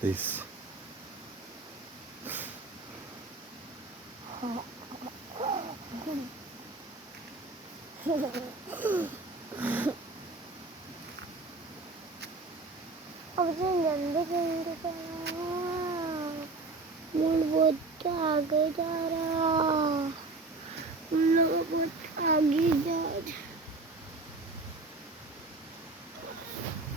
Please. अब से जल्दी जल्दी चला, मूड बहुत आगे जा रहा, हम लोग बहुत आगे जा रहे।